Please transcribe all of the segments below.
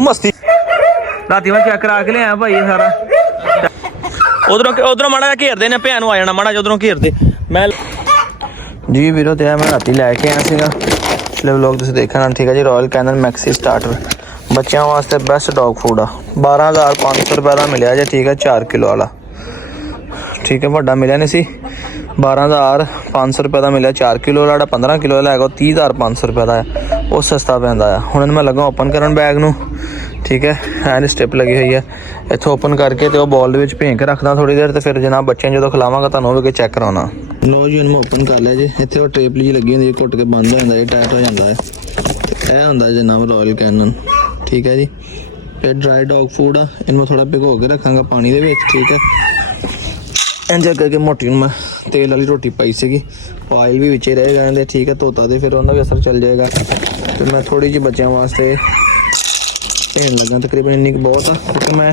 मस्ती राती मैं चेक करा के लिया भाई सारा उधरों माड़ा घेरते ने भैन आ जाना माड़ा उधरों घेरते मैं जी वीरो तो मैं राती लैके आया सीगा पिछले व्लॉग तुसीं देखना ठीक है जी। रॉयल कैनन मैक्सी स्टार्टर बच्चों वास्ते बेस्ट डॉग फूड आ 12,500 रुपये का मिले जी ठीक है 4 किलो वाला ठीक है वड्डा मिलिया नहीं सी 12,500 रुपये का मिले 4 किलो वाला 15 किलो वाला है 30,500 रुपये का है वो सस्ता पैंदा है। हुण मैं लगा ओपन करन बैग नूं ठीक है हैंड स्टिप लगी हुई है इत्थों ओपन करके तो बॉल में भें के रखदा थोड़ी देर तो फिर जनाब बच्चों जो खिलावांगा तुहानूं भी चैक कराउणा। लो जी इन्हूं ओपन कर लिया जी इत्थे वो टेप जी लगी हुंदी घुट के बंद हो जांदा जी टाइट हो जांदा है यह हुंदा जनाब रॉयल कैनन ठीक है जी। फिर ड्राई डॉग फूड आ इन्हूं थोड़ा भिगो के रखांगा पानी दे विच ठीक है इंज करके मोटी मैं तेल वाली रोटी पाई सी ऑयल भी विच रहेगा इहदे ठीक है धोता तो फिर उन्होंने भी असर चल जाएगा। तो मैं थोड़ी जी बच्चों वास्ते भेन लगा तकरीबन इन्नी बहुत आ क्योंकि मैं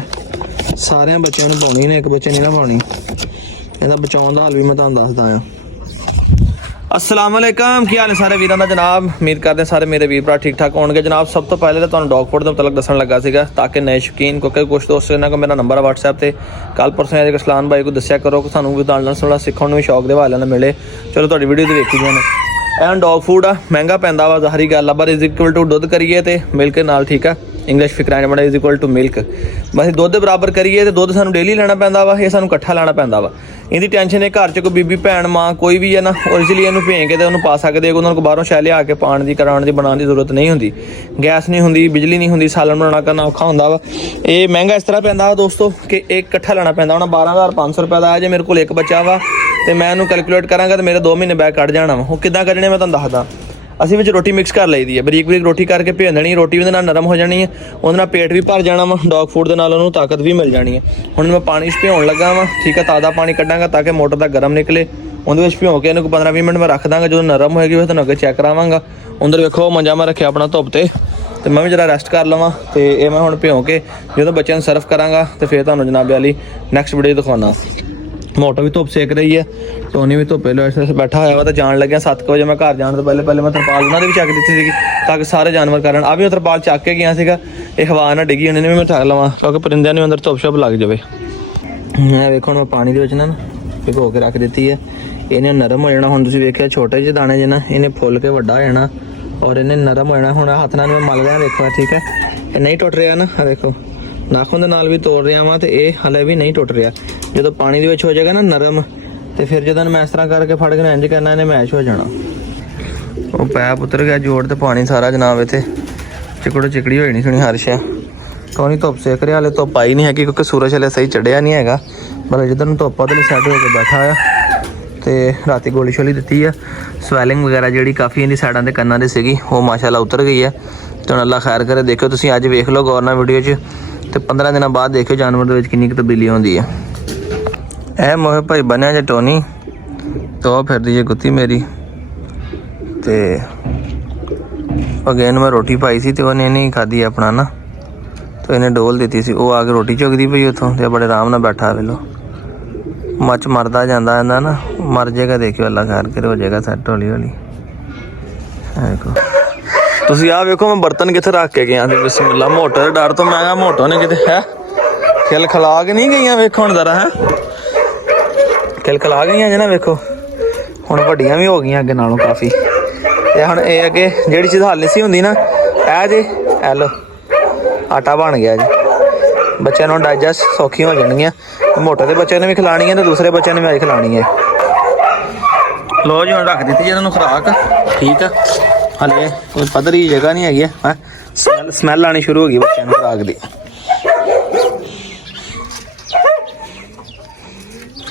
सारे बच्चों ने पानी ने एक बच्चे नहीं ना पानी इहदा बचाउण दा हाल भी मैं तुहानूं दसदा आं। अस्सलाम वालेकुम की हाल है सारे वीरां दा जनाब उम्मीद करते सारे मेरे वीर भरा ठीक ठाक होणगे जनाब। सब तो पहले तो तुहानूं डॉग फूड के मतलब दसन लगा सीगा ताकि नए शौकीन क्योंकि कुछ दोस्त इन्हां को मेरा नंबर है व्हाट्सएप ते कल परसों अज कसलान भाई को दस्सिया करो कि सानूं भी नाल थोड़ा सीखण भी शौक दे हवाले नाल मिले चलो तुहाडी वीडियो तो देखी जाने। एन डॉग फूड आ महंगा पैंदा वा ज़ाहरी गल आ पर इज इक्वल टू दुध करिए तो मिल्क नाल ठीक है इंग्लिश फिक्राने बड़ा इज इक्वल टू मिल्क बस दुध बराबर करिए तो दुध सानूं डेली लेना पैंदा वा ये सानूं इकट्ठा लेना पैंदा वा। इहदी टेंशन है घर च कोई बीबी भैन माँ कोई भी है ना और इसलिए इन्हूं भें के तो उन्होंने पा सकते उन्होंने को बाहरों शै लिया के पाण की कराने की बनाने की जरूरत नहीं होंदी गैस नहीं होंदी बिजली नहीं होंदी सालन बनाना करना औखा होंदा वा। ये महंगा इस तरह पैंदा वा दोस्तों कि एक इकट्ठा लेना पैंदा होना 12,500 रुपये का है जे मेरे को एक बच्चा वा तो मैं उन्होंने कैलकुलेट करांगा तो मेरे 2 महीने बैग कट जाना वा। वो किद्दां कड्ढने मैं तुहानूं दसदा ਅਸੀਂ ਵਿੱਚ रोटी मिक्स कर ਲਈ ਦੀ है बरीक बरीक रोटी करके ਭੇਜ ਦੇਣੀ रोटी ਉਹਦੇ ਨਾਲ ਨਰਮ ਹੋ ਜਾਣੀ ਹੈ ਉਹਦੇ ਨਾਲ पेट भी भर जाना ਵਾ डॉग फूड ਦੇ ਨਾਲ ਉਹਨੂੰ ਤਾਕਤ ਵੀ ਮਿਲ ਜਾਣੀ ਹੈ। ਹੁਣ ਮੈਂ ਪਾਣੀ 'ਚ ਭਿਉਣ ਲੱਗਾ ਵਾ ਠੀਕ ਹੈ ਤਾਜ਼ਾ ਪਾਣੀ ਕੱਢਾਂਗਾ ਤਾਂ ਕਿ ਮੋਟਰ ਦਾ ਗਰਮ ਨਿਕਲੇ ਉਹਦੇ ਵਿੱਚ ਭਿਉਂ ਕੇ ਇਹਨੂੰ 15-20 ਮਿੰਟ ਮੈਂ ਰੱਖ ਦਾਂਗਾ ਜਦੋਂ ਨਰਮ ਹੋਏਗੀ ਫਿਰ ਤੁਹਾਨੂੰ ਅੱਗੇ ਚੈੱਕ ਕਰਾਵਾਂਗਾ। ਅੰਦਰ ਵੇਖੋ ਮੰਜਾ ਮੈਂ ਰੱਖਿਆ ਆਪਣਾ ਧੁੱਪ ਤੇ ਮੈਂ ਵੀ ਜਰਾ ਰੈਸਟ ਕਰ ਲਵਾਂ ਤੇ ਇਹ ਮੈਂ ਹੁਣ ਭਿਉਂ ਕੇ ਜਦੋਂ ਬੱਚਿਆਂ ਨੂੰ ਸਰਵ ਕਰਾਂਗਾ ਤੇ ਫਿਰ ਤੁਹਾਨੂੰ ਜਨਾਬ ਵਾਲੀ ਨੈਕਸਟ ਵੀਡੀਓ ਦਿਖਾਉਣਾ। मोटो भी धुप सेक रही है टोनी भी धुप्पे बैठा हुआ तो जान लगे 7 बजे मैं घर जाने तो पहले मैं तरपाल उन्होंने भी चक दी थी ताकि सारे जानवर करन आ भी तरपाल चक के गया सीगा ये हवा ना डिगी उन्होंने भी मैं ठग लवां क्योंकि परिंदे ने अंदर धुप शुप लग जाए। मैं वेखो मैं पानी के ना भिगो के रख दी है इन्हें नरम हो जाना। हुण तुसीं वेखिया छोटे ਜਿਹੇ दाने जे ना इन्हें फुल के वड्डा हो जाना और इन्हें नरम हो जाना। हुण हत्थ नाल मैं मल रहा देखो ठीक है ये नहीं टुट रहा ना देखो नाखून दे नाल भी तोड़ रहा वा तो ये हले भी नहीं टुट रहा जो पानी दे विच हो जाएगा ना नरम तो फिर जो मैं इस तरह करके फड़ के इंज करना इन्हें मैश हो जाना। वो पैप उतर गया जोड़ तो पानी सारा जनाब इतने चिकड़ो चिकड़ी हो जानी सुनी हर्ष है तो नहीं धुप सेक रहा हाले धुप आई नहीं है क्योंकि सूरज हाले सही चढ़िया नहीं है मतलब जिधर धुप उधर सैट होकर बैठा है तो राती गोली शोली दी है स्वैलिंग वगैरह जी काफ़ी इन्हीं साइडों के कन्ना दी सी वो माशाल्लाह उतर गई है। तो अल्लाह खैर करे देखो तुम अज वेख लो गौर नाल वीडियो तो 15 दिन बाद देखो जानवर के कितनी तब्दीली होती है। यह मोहे भाई बनया जे टोनी तो फिर दी जे गुत्ती मेरी तो अगेन मैं रोटी पाई सी तो उन्हें नहीं खाधी अपना ना तो इन्हें डोल दी सी वो आके रोटी चुकती पई उतों तो बड़े आराम नाल बैठा वे लो मच मरदा जांदा है ना मर जाएगा देखियो अल्लाह खैर करे हो जाएगा सैट हौली हौली। देखो तुसी आ वेखो मैं बर्तन कित्थे रख के गया बिस्मिल्लाह मोटो दे डर तो मैं मोटो ने किते है खिल खिला के नहीं गई वेखो हुण जरा है खिल खिला गई जे ना वेखो हुण वड्डियां भी हो गई अगे नालों काफ़ी ते हुण ये अगे जिहड़ी चीज़ हल नहीं सी हुंदी ना ऐ जे ऐ लो आटा बन गया जी बच्चों नूं डाइजैस्ट सौखी हो जाणगियां मोटे के बच्चों ने भी खिलानी है तो दूसरे बच्चों ने भी अज खिलानी है। लो जी हुण रख दी जी इन्हां नूं खुराक ठीक है हले कोई पद्धरी जगह नहीं हैगी है स्मैल आनी शुरू हो गई बच्चों को खुराक दी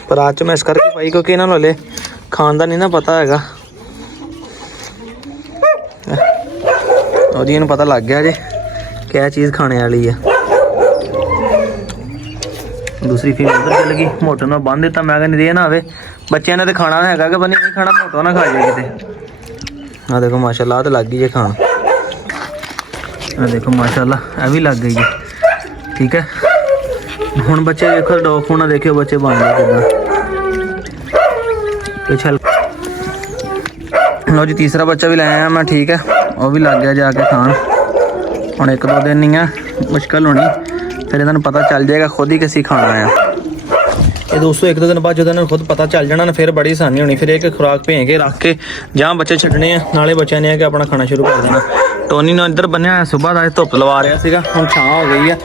पर आज मैं इस करके पाई क्योंकि इन्होंने हले खान का नहीं ना पता है और जी पता लग गया जी क्या चीज़ खाने वाली है। दूसरी फीमेल उधर चल गई मोटो ने बंद दिता मैं नहीं दे ना आवे बच्चों ने तो खाना है कि बनी नहीं खाना मोटो ना खा जाए कितने। हाँ देखो माशाल्लाह तो लग गई है खान हाँ देखो माशाल्लाह यह भी लग गई है ठीक है। हुण बच्चे देखो डॉग फूड देखियो बच्चे बन गए किदा लो जी तीसरा बच्चा भी लाया मैं ठीक है वो भी लग गया जाके खान ਹੁਣ 1-2 ਦਿਨ ਨਹੀਂ ਆ ਮੁਸ਼ਕਲ ਹੋਣੀ, ਫਿਰ ਇਹਨਾਂ ਨੂੰ ਪਤਾ ਚੱਲ ਜਾਏਗਾ ਖੁਦ ਹੀ ਕਿ ਅਸੀਂ ਖਾਣਾ ਆ। ਇਹ ਦੋਸਤੋ 1-2 ਦਿਨ ਬਾਅਦ ਜਦੋਂ ਇਹਨਾਂ ਨੂੰ ਖੁਦ ਪਤਾ ਚੱਲ ਜਾਣਾ ਨਾ ਫਿਰ ਬੜੀ ਆਸਾਨੀ ਹੋਣੀ। ਫਿਰ ਇੱਕ ਖੁਰਾਕ ਭੇਂ ਕੇ ਰੱਖ ਕੇ ਜਾਂ ਬੱਚੇ ਛੱਡਣੇ ਆ, ਨਾਲੇ ਬੱਚਿਆਂ ਨੇ ਆ ਕਿ ਆਪਣਾ ਖਾਣਾ ਸ਼ੁਰੂ ਕਰ ਦੇਣਾ। ਟੋਨੀ ਨੂੰ ਇੱਧਰ ਬੰਨਿਆ ਹੋਇਆ, ਸੁਬਾਹ ਦਾ ਧੁੱਪ ਲਵਾ ਰਿਹਾ ਸੀਗਾ, ਹੁਣ ਛਾਂ ਹੋ ਗਈ ਆ।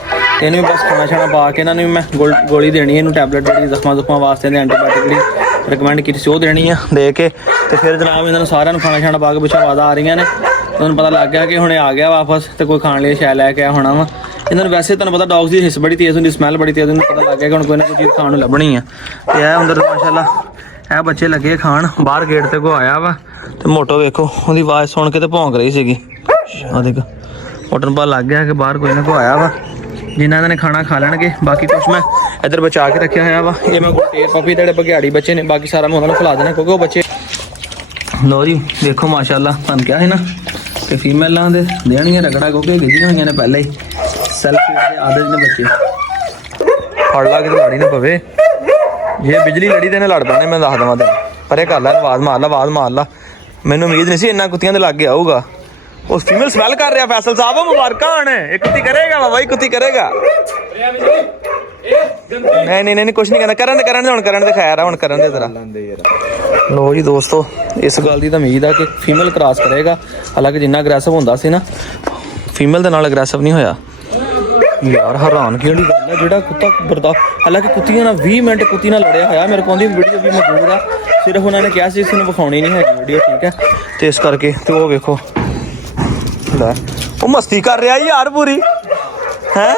ਇਹਨੂੰ ਵੀ ਬਸ ਖਾਣਾ ਛਾਣਾ ਪਾ ਕੇ ਇਹਨਾਂ ਨੂੰ ਮੈਂ ਗੋਲੀ ਦੇਣੀ, ਇਹਨੂੰ ਟੈਬਲੇਟ ਜਿਹੜੀ ਜ਼ਖਮਾਂ ਵਾਸਤੇ ਨੇ ਐਂਟੀਬਾਇਓਟਿਕ ਜਿਹੜੀ ਰਿਕਮੈਂਡ ਕੀਤੀ ਸੀ ਉਹ ਦੇਣੀ ਆ ਦੇ ਕੇ। ਤੇ ਫਿਰ ਜਨਾਬ ਇਹਨਾਂ ਨੂੰ ਸਾਰਿਆਂ ਨੂੰ ਖਾਣਾ ਛਾਣਾ ਪਾ ਕੇ ਪਿੱਛੋਂ ਆਵਾਜ਼ਾਂ ਆ ਰਹੀਆਂ ਨੇ। ਤੁਹਾਨੂੰ ਪਤਾ ਲੱਗ ਗਿਆ ਕਿ ਹੁਣੇ ਆ ਗਿਆ ਵਾਪਸ ਤੇ ਕੋਈ ਖਾਣ ਲਈ ਸ਼ਾਇਦ ਲੈ ਕੇ ਆਇਆ ਹੋਣਾ ਵਾ। ਇਹਨਾਂ ਨੂੰ ਵੈਸੇ ਤੁਹਾਨੂੰ ਪਤਾ ਡੌਗਸ ਦੀ ਹਿੱਸ ਬੜੀ ਤੇਜ਼ ਹੁੰਦੀ, ਸਮੈਲ ਬੜੀ ਤੇਜ਼ ਹੁੰਦੀ, ਪਤਾ ਲੱਗ ਗਿਆ ਕਿ ਹੁਣ ਕੋਈ ਨਾ ਕੋਈ ਚੀਜ਼ ਖਾਣ ਨੂੰ ਲੱਭਣੀ ਆ। ਤੇ ਇਹ ਅੰਦਰ ਮਾਸ਼ਾਅੱਲਾ ਇਹ ਬੱਚੇ ਲੱਗੇ ਖਾਣ। ਬਾਹਰ ਗੇਟ ਤੇ ਕੋ ਆਇਆ ਵਾ ਤੇ ਮੋਟੋ ਵੇਖੋ ਉਹਦੀ ਆਵਾਜ਼ ਸੁਣ ਕੇ ਤੇ ਭੌਂਕ ਰਹੀ ਸੀਗੀ। ਆ ਦੇਖ ਮੋਟੋ ਨੂੰ ਪਤਾ ਲੱਗ ਗਿਆ ਕਿ ਬਾਹਰ ਕੋਈ ਨਾ ਕੋ ਆਇਆ ਵਾ, ਜਿਨ੍ਹਾਂ ਇਹਨਾਂ ਨੇ ਖਾਣਾ ਖਾ ਲੈਣਗੇ। ਬਾਕੀ ਕੁਛ ਮੈਂ ਇੱਧਰ ਬਚਾ ਕੇ ਰੱਖਿਆ ਹੋਇਆ ਵਾ। ਇਹ ਮੈਂ ਗੁੱਟੇ ਪਪੀ ਤੇ ਜਿਹੜੇ ਬਘਿਆੜੀ ਬੱਚੇ ਨੇ, ਬਾਕੀ ਸਾਰਾ ਮੈਂ ਉਹਨਾਂ ਨੂੰ ਖਿਲਾ ਦੇਣਾ ਕਿਉਂਕਿ ਉਹ ਬੱਚੇ। ਲੋ ਜੀ ਦੇਖੋ ਮਾਸ਼ਾਅੱਲਾ ਤੁਹਾਨੂੰ ਕਿਹਾ ਸੀ ਨਾ ਕਿ ਫੀਮੇਲਾਂ ਦੇ ਦੇਣੀਆਂ ਰਗੜਾ ਕਿਉਂਕਿ ਗਿੱਜੀਆਂ ਹੋਈਆਂ ਨੇ ਪਹਿਲਾਂ ਹੀ। ਸੈਲਫੀ ਦੇ ਆਦਤ ਨੇ ਬੱਚੇ ਫੜ ਲਾ ਕੇ ਤੇ ਲੜੀ ਨਾ ਪਵੇ। ਜੇ ਬਿਜਲੀ ਲੜੀ ਤੇ ਇਹਨੇ ਲੜ ਪੈਣੇ, ਮੈਂ ਦੱਸ ਦੇਵਾਂ ਤੈਨੂੰ। ਪਰ ਇਹ ਕਰ ਲੈ, ਆਵਾਜ਼ ਮਾਰ ਲਾ। ਮੈਨੂੰ ਉਮੀਦ ਨਹੀਂ ਸੀ ਇੰਨਾ ਕੁੱਤੀਆਂ ਦੇ ਲਾਗੇ ਆਊਗਾ। ਉਹ ਫੀਮੇਲ ਸਮੈਲ ਕਰ ਰਿਹਾ ਫੈਸਲ ਸਾਹਿਬ, ਮੁਬਾਰਕਾਂ ਹਨ। ਇਹ ਕੁੱਤੀ ਕਰੇਗਾ ਬਾਬਾ ਜੀ, ਕੁੱਤੀ ਕਰੇਗਾ। ਨਹੀਂ ਕੁਛ ਨਹੀਂ ਕਰਨਾ, ਕਰਨ ਦੇ ਹੁਣ ਕਰਨ ਦੇ ਖੈਰ ਆ, ਹੁਣ ਕਰਨ ਦੇ ਜ਼ਰਾ। ਲੋ ਜੀ ਦੋਸਤੋ ਇਸ ਗੱਲ ਦੀ ਤਾਂ ਉਮੀਦ ਆ ਕਿ ਫੀਮੇਲ ਕ੍ਰਾਸ ਕਰੇਗਾ। ਹਾਲਾਂਕਿ ਜਿੰਨਾ ਅਗਰੈਸਿਵ ਹੁੰਦਾ ਸੀ ਨਾ ਫੀਮੇਲ ਦੇ ਨਾਲ ਅਗਰੈਸਿਵ ਨਹੀਂ ਹੋਇਆ। ਯਾਰ ਹੈਰਾਨ ਕਿਹੜੀ ਗੱਲ ਹੈ, ਜਿਹੜਾ ਕੁੱਤਾ ਹਾਲਾਂਕਿ ਕੁੱਤੀਆਂ ਨਾਲ 20 ਮਿੰਟ ਕੁੱਤੀ ਨਾਲ ਲੜਿਆ ਹੋਇਆ। ਮੇਰੇ ਕੋਲ ਦੀ ਵੀਡੀਓ ਵੀ ਮੌਜੂਦ ਆ, ਸਿਰਫ ਉਹਨਾਂ ਨੇ ਕਿਹਾ ਸੀ ਇਸ ਨੂੰ ਵਿਖਾਉਣੀ ਨਹੀਂ ਹੈਗੀ ਵੀਡੀਓ, ਠੀਕ ਹੈ। ਤੇ ਇਸ ਕਰਕੇ ਤੇ ਉਹ ਵੇਖੋ ਲੈ ਉਹ ਮਸਤੀ ਕਰ ਰਿਹਾ ਯਾਰ ਪੂਰੀ ਹੈ,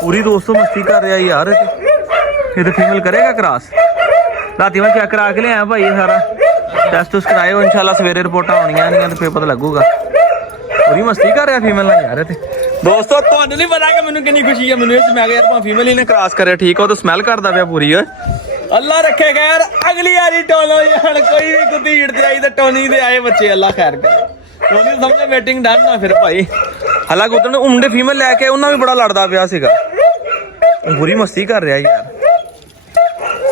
ਪੂਰੀ ਦੋਸਤੋ ਮਸਤੀ ਕਰ ਰਿਹਾ ਯਾਰ। ਇਹ ਤਾਂ ਫੀਮੇਲ ਕਰੇਗਾ ਕ੍ਰਾਸ। ਰਾਤੀ ਮੈਂ ਚੈੱਕ ਕਰਾ ਕੇ ਲਿਆਇਆ ਭਾਈ, ਸਾਰਾ ਟੈਸਟ ਟੂਸਟ ਕਰਾਇਓ, ਇਨਸ਼ਾਅੱਲਾ ਸਵੇਰੇ ਰਿਪੋਰਟਾਂ ਆਉਣੀਆਂ ਨਹੀਂ ਤੇ ਫਿਰ ਪਤਾ ਲੱਗੂਗਾ। ਪੂਰੀ ਮਸਤੀ ਕਰ ਰਿਹਾ ਫੀਮੇਲ ਨਾਲ ਯਾਰ। ਤੇ ਦੋਸਤੋ ਤੁਹਾਨੂੰ ਨਹੀਂ ਪਤਾ ਕਿ ਮੈਨੂੰ ਕਿੰਨੀ ਖੁਸ਼ੀ ਹੈ, ਮੈਨੂੰ ਇਸ ਮੈਂ ਕਿਹਾ ਯਾਰ ਫੀਮੇਲ ਹੀ ਨੇ ਕ੍ਰਾਸ ਕਰਿਆ, ਠੀਕ ਆ। ਉਹ ਤਾਂ ਸਮੈਲ ਕਰਦਾ ਪਿਆ ਪੂਰੀ। ਓਏ ਅੱਲਾ ਰੱਖੇ ਖੈਰ, ਅਗਲੀ ਵਾਰੀ ਟੋਨੋ ਜਾਣ ਕੋਈ ਵੀ ਕੁੱਤੀ ਈੜ ਤੇ ਆਈ ਤੇ ਟੋਨੀ ਦੇ ਆਏ ਬੱਚੇ, ਅੱਲਾ ਖੈਰ ਕਰੇ। ਟੋਨੀ ਸਮਝੇ ਮੀਟਿੰਗ ਡਨ ਨਾ ਫਿਰ ਭਾਈ। ਹਾਲਾਂਕਿ ਉਦੋਂ ਮੁੰਡੇ ਫੀਮੇਲ ਲੈ ਕੇ ਉਹਨਾਂ ਵੀ ਬੜਾ ਲੜਦਾ ਪਿਆ ਸੀਗਾ। ਪੂਰੀ ਮਸਤੀ ਕਰ ਰਿਹਾ ਯਾਰ,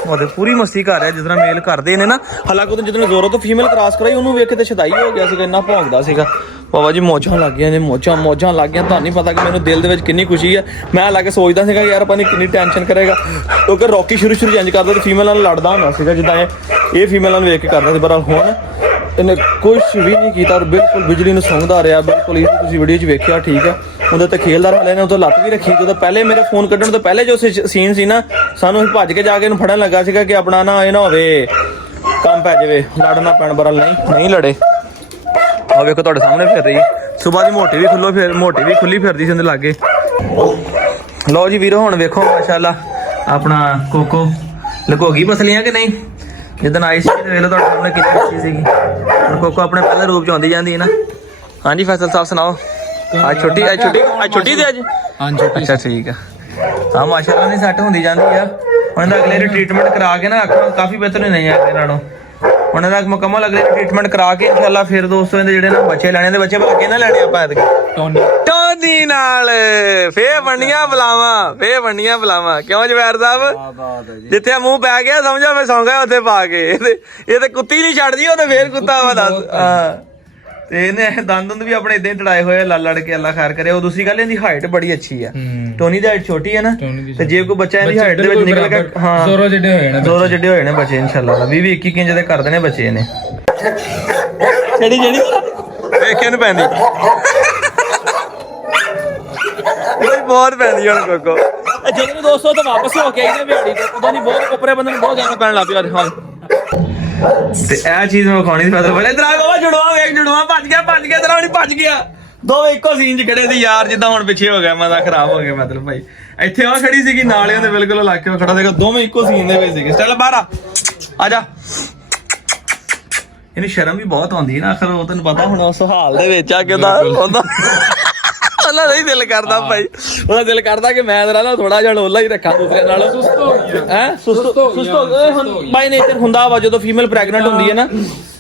ਉਹਦੇ ਪੂਰੀ ਮਸਤੀ ਕਰ ਰਿਹਾ ਜਿਸ ਤਰ੍ਹਾਂ ਮੇਲ ਕਰਦੇ ਨੇ ਨਾ। ਹਾਲਾਂਕਿ ਉਦੋਂ ਜਦੋਂ ਜ਼ੋਰੋਂ ਤੋਂ ਫੀਮੇਲ ਕ੍ਰਾਸ ਕਰਾਈ ਉਹਨੂੰ ਵੇਖ ਕੇ ਤੇ ਸ਼ਦਾਈ ਹੋ ਗਿਆ ਸੀਗਾ, ਇੰਨਾ ਭੌਂਕਦਾ ਸੀਗਾ। ਬਾਬਾ ਜੀ ਮੌਜਾਂ ਲੱਗ ਗਈਆਂ ਨੇ, ਮੌਜਾਂ ਲੱਗ ਗਈਆਂ। ਤੁਹਾਨੂੰ ਨਹੀਂ ਪਤਾ ਕਿ ਮੈਨੂੰ ਦਿਲ ਦੇ ਵਿੱਚ ਕਿੰਨੀ ਖੁਸ਼ੀ ਹੈ। ਮੈਂ ਲੱਗ ਕੇ ਸੋਚਦਾ ਸੀਗਾ ਯਾਰ ਆਪਾਂ ਨੇ ਕਿੰਨੀ ਟੈਨਸ਼ਨ ਕਰੇਗਾ, ਕਿਉਂਕਿ ਰੌਕੀ ਸ਼ੁਰੂ ਇੰਜ ਕਰਦਾ ਤੇ ਫੀਮੇਲ ਨਾਲ ਲੜਦਾ ਹੁੰਦਾ ਸੀਗਾ ਜਿੱਦਾਂ ਇਹ ਫੀਮੇਲਾਂ ਨੂੰ ਵੇਖ ਕੇ ਕਰਦਾ ਸੀ। ਪਰ ਹੁਣ ਇਹਨੇ ਕੁਛ ਵੀ ਨਹੀਂ ਕੀਤਾ ਔਰ ਬਿਲਕੁਲ ਬਿਜਲੀ ਨੂੰ ਸੁੰਘਦਾ ਰਿਹਾ, ਬਿਲਕੁਲ ਹੀ ਤੁਸੀਂ ਵੀਡੀਓ 'ਚ ਵੇਖਿਆ, ਠੀਕ ਹੈ। ਉਹਦੇ ਤੇ ਖੇਲਦਾ ਰਿਹਾ ਨੇ, ਉਹ ਤੋਂ ਲੱਤ ਵੀ ਰੱਖੀ। ਜਦੋਂ ਪਹਿਲੇ ਮੇਰੇ ਫੋਨ ਕੱਢਣ ਤੋਂ ਪਹਿਲੇ ਜੋ ਸੀਨ ਸੀ ਨਾ, ਸਾਨੂੰ ਅਸੀਂ ਭੱਜ ਕੇ ਜਾ ਕੇ ਇਹਨੂੰ ਫੜਨ ਲੱਗਾ ਸੀਗਾ ਕਿ ਆਪਣਾ ਨਾ ਇਹ ਨਾ ਹੋਵੇ ਕੰਮ ਪੈ ਜਾਵੇ, ਲੜਨਾ ਪੈਣ। ਬਰਲ ਨਹੀਂ ਲੜੇ। ਆ ਵੇਖੋ ਤੁਹਾਡੇ ਸਾਹਮਣੇ ਫਿਰ ਰਹੀ ਸੁਬਾਹ ਦੀ ਮੋਟੀ ਵੀ ਖੁੱਲੀ ਫਿਰਦੀ ਸੀ ਉਹਦੇ ਲਾਗੇ। ਲਓ ਜੀ ਵੀਰੋ ਹੁਣ ਵੇਖੋ ਮਾਸ਼ਾਅੱਲਾ ਆਪਣਾ ਕੋਕੋ ਲੁਕੋ ਗਈ ਪਸਲੀਆਂ ਕਿ ਨਹੀਂ। ਜਿੱਦਣ ਆਈ ਸੀ ਵੇਖ ਲਓ ਤੁਹਾਡੇ ਸਾਹਮਣੇ ਕਿੰਨੀ ਅੱਛੀ ਸੀਗੀ। ਹੁਣ ਕੋਕੋ ਆਪਣੇ ਪਹਿਲੇ ਰੂਪ 'ਚ ਆਉਂਦੀ ਜਾਂਦੀ ਹੈ ਨਾ। ਹਾਂਜੀ ਫੈਸਲ ਸਾਹਿਬ ਸੁਣਾਓ। ਅੱਜ ਛੁੱਟੀ ਤੇ ਅੱਜ ਹਾਂਜੀ ਅੱਛਾ ਠੀਕ ਆ। ਹਾਂ ਮਾਸ਼ਾਅੱਲਾ ਨਹੀਂ ਸੈੱਟ ਹੁੰਦੀ ਜਾਂਦੀ ਆ। ਹੁਣ ਇਹਦਾ ਅਗਲੇ ਟ੍ਰੀਟਮੈਂਟ ਕਰਾ ਕੇ ਨਾ ਅੱਖਾਂ ਕਾਫੀ ਬਿਹਤਰ ਨਹੀਂ ਆ ਅੱਗੇ ਨਾਲੋਂ। ਹੁਣ ਇਹਦਾ ਮੁਕੰਮਲ ਅਗਲੇ ਟ੍ਰੀਟਮੈਂਟ ਕਰਾ ਕੇ ਇਨਸ਼ਾਅੱਲਾ ਫਿਰ ਦੋਸਤੋ ਇਹਦੇ ਜਿਹੜੇ ਨਾ ਬੱਚੇ ਲੈਣੇ ਦੇ ਬੱਚੇ ਪਤਾ ਕਿਹਨਾਂ ਲੈਣੇ ਆਪਾਂ ਐਤਕੀ ਟੋਨੀ ਨਾਲ। ਫੇਰ ਬਣੀਆਂ ਬੁਲਾਵਾਂ ਕਿਉਂ ਜਵੈਰ ਸਾਹਿਬ। ਜਿੱਥੇ ਮੂੰਹ ਪੈ ਗਿਆ ਸਮਝੋ ਮੈਂ ਸੌਂ ਗਿਆ ਉੱਥੇ ਪਾ ਕੇ। ਇਹ ਤੇ ਕੁੱਤੀ ਨਹੀਂ ਛੱਡਦੀ, ਉਹ ਤੇ ਫੇਰ ਕੁੱਤਾ ਵਾ ਦੱਸ। ਹਾਂ ਤੇ ਇਹਨੇ ਦੰਦ ਵੀ ਆਪਣੇ ਇਦਾਂ ਹੀ ਤੜਾਏ ਹੋਏ ਆ, ਲੜ ਕੇ ਅੱਲਾ ਖੈਰ ਕਰੇ। ਉਹ ਦੂਸਰੀ ਗੱਲ ਇਹਦੀ ਹਾਈਟ ਬੜੀ ਅੱਛੀ ਆ। ਟੋਨੀ ਦੀ ਹਾਈਟ ਛੋਟੀ ਹੈ ਨਾ, ਤੇ ਜੇ ਕੋਈ ਬੱਚਾ ਇਹਦੀ ਹਾਈਟ ਦੇ ਵਿੱਚ ਨਿਕਲ ਗਿਆ, ਹਾਂ ਜ਼ੋਰੋ ਜਿੱਡੇ ਹੋਏ ਨੇ ਬੱਚੇ ਇਨਸ਼ਾਅੱਲਾ। 20-21 ਇੰਚ ਦੇ ਕਰਦੇ ਨੇ ਬੱਚੇ ਨੇ। ਜਿਹੜੀ ਵੇਖਿਆ ਨੂੰ ਪੈਂਦੀ ਬਹੁਤ ਪੈਂਦੀ ਹੁਣ ਕੋਕੋ। ਜਦੋਂ ਦੋਸਤੋ ਤਾਂ ਵਾਪਸ ਹੋ ਕੇ ਆਈ ਨਾ ਵਿਹਾੜੀ ਤੋਂ, ਉਦੋਂ ਦੀ ਬਹੁਤ ਉੱਪਰੇ ਬੰਦੇ ਨੂੰ ਬਹੁਤ ਜ਼ਿਆਦਾ ਪੈਣ ਲੱਗ ਪਿਆ। ਤੇ ਇਹ ਚੀਜ਼ ਮੈਂ ਵਿਖਾਉਣੀ ਸੀ ਮਤਲਬ ਇਧਰ ਆ ਬਾਬਾ। ਜੁੜਵਾ ਭੱਜ ਗਿਆ ਤੇਰਾ ਹੁਣੀ ਭੱਜ ਗਿਆ। ਦੋਵੇਂ ਇੱਕੋ ਸੀਨ 'ਚ ਖੜੇ ਸੀ ਯਾਰ, ਜਿੱਦਾਂ ਹੁਣ ਪਿੱਛੇ ਹੋ ਗਿਆ ਮਜ਼ਾ ਖਰਾਬ ਹੋ ਗਿਆ ਮਤਲਬ ਭਾਈ। ਇੱਥੇ ਆ ਖੜੀ ਸੀਗੀ ਨਾਲੇ ਉਹਦੇ ਬਿਲਕੁਲ ਇਲਾਕੇ ਖੜਾ ਸੀਗਾ, ਦੋਵੇਂ ਇੱਕੋ ਸੀਨ ਦੇ ਵਿੱਚ ਸੀਗੇ। ਚੱਲ ਬਾਹਰ ਆ ਜਾ। ਇਹਨੂੰ ਸ਼ਰਮ ਵੀ ਬਹੁਤ ਆਉਂਦੀ ਨਾ, ਆਖਰ ਉਹ ਤੈਨੂੰ ਪਤਾ ਹੁਣ ਉਸ ਹਾਲ ਦੇ ਵਿੱਚ ਆ ਕੇ ਉਹਦਾ ਨਹੀਂ ਦਿਲ ਕਰਦਾ ਭਾਈ। ਉਹਦਾ ਦਿਲ ਕਰਦਾ ਕਿ ਮੈਂ ਤੇਰਾ ਨਾ ਥੋੜਾ ਜਿਹਾ ਢੋਲਾ ਹੀ ਰੱਖਾਂ ਦੂਸਰੇ ਨਾਲ। ਸੁਸਤ ਹੋ ਗਏ ਹੁਣ ਬਾਈ ਨੇਚਰ ਹੁੰਦਾ ਵਾ। ਜਦੋਂ ਫੀਮੇਲ ਪ੍ਰੈਗਨੈਂਟ ਹੁੰਦੀ ਹੈ ਨਾ,